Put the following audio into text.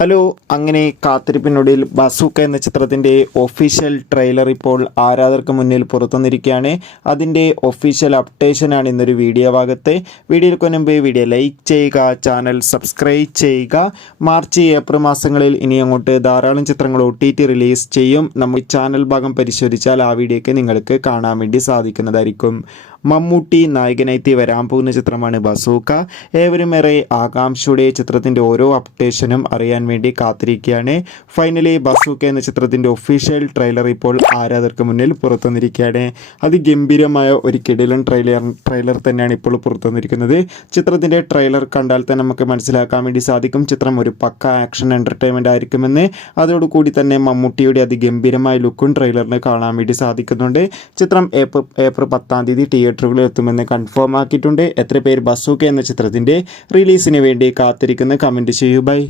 Hello, അങ്ങനെ കാത്തിരിപ്പിനൊടുവിൽ bazooka എന്ന ചിത്രത്തിൻ്റെ ഒഫീഷ്യൽ ട്രെയിലർ ഇപ്പോൾ ആരാധകർക്ക് മുന്നിൽ പുറത്തുവന്നിരിക്കുകയാണ്. അതിൻ്റെ ഒഫീഷ്യൽ അപ്ഡേഷനാണ് ഇന്നൊരു വീഡിയോ ഭാഗത്ത്. വീഡിയോയ്ക്ക് മുൻപ് വീഡിയോ ലൈക്ക് ചെയ്യുക, ചാനൽ സബ്സ്ക്രൈബ് ചെയ്യുക. മാർച്ച് ഏപ്രിൽ മാസങ്ങളിൽ ഇനി അങ്ങോട്ട് ധാരാളം ചിത്രങ്ങൾ OTT റിലീസ് ചെയ്യും. നമ്മൾ ചാനൽ ഭാഗം പരിശോധിച്ചാൽ ആ വീഡിയോയ്ക്ക് നിങ്ങൾക്ക് കാണാൻ വേണ്ടി സാധിക്കുന്നതായിരിക്കും. മമ്മൂട്ടി നായകനായി വരാൻ പോകുന്ന ചിത്രമാണ് ബസൂക്ക. ഏവരും ഏറെ ആകാംക്ഷയുടെ ചിത്രത്തിൻ്റെ ഓരോ അപ്ഡേഷനും അറിയാൻ വേണ്ടി കാത്തിരിക്കുകയാണ്. ഫൈനലി ബസൂക്ക എന്ന ചിത്രത്തിൻ്റെ ഒഫീഷ്യൽ ട്രെയിലർ ഇപ്പോൾ ആരാധകർക്ക് മുന്നിൽ പുറത്തുവന്നിരിക്കുകയാണ്. അതിഗംഭീരമായ ഒരു കിടിലൻ ട്രെയിലർ തന്നെയാണ് ഇപ്പോൾ പുറത്തുവന്നിരിക്കുന്നത്. ചിത്രത്തിൻ്റെ ട്രെയിലർ കണ്ടാൽ തന്നെ നമുക്ക് മനസ്സിലാക്കാൻ വേണ്ടി സാധിക്കും ചിത്രം ഒരു പക്ക ആക്ഷൻ എൻ്റർടൈൻമെൻ്റ് ആയിരിക്കുമെന്ന്. അതോടുകൂടി തന്നെ മമ്മൂട്ടിയുടെ അതിഗംഭീരമായ ലുക്കും ട്രെയിലറിന് കാണാൻ വേണ്ടി സാധിക്കുന്നുണ്ട്. ചിത്രം ഏപ്രിൽ 10 തിയേറ്ററുകളിൽ എത്തുമെന്ന് കൺഫേം ആക്കിയിട്ടുണ്ട്. എത്ര പേര് ബസൂക്ക എന്ന ചിത്രത്തിൻ്റെ റിലീസിന് വേണ്ടി കാത്തിരിക്കുന്ന കമൻറ്റ് ചെയ്യൂ. ബൈ.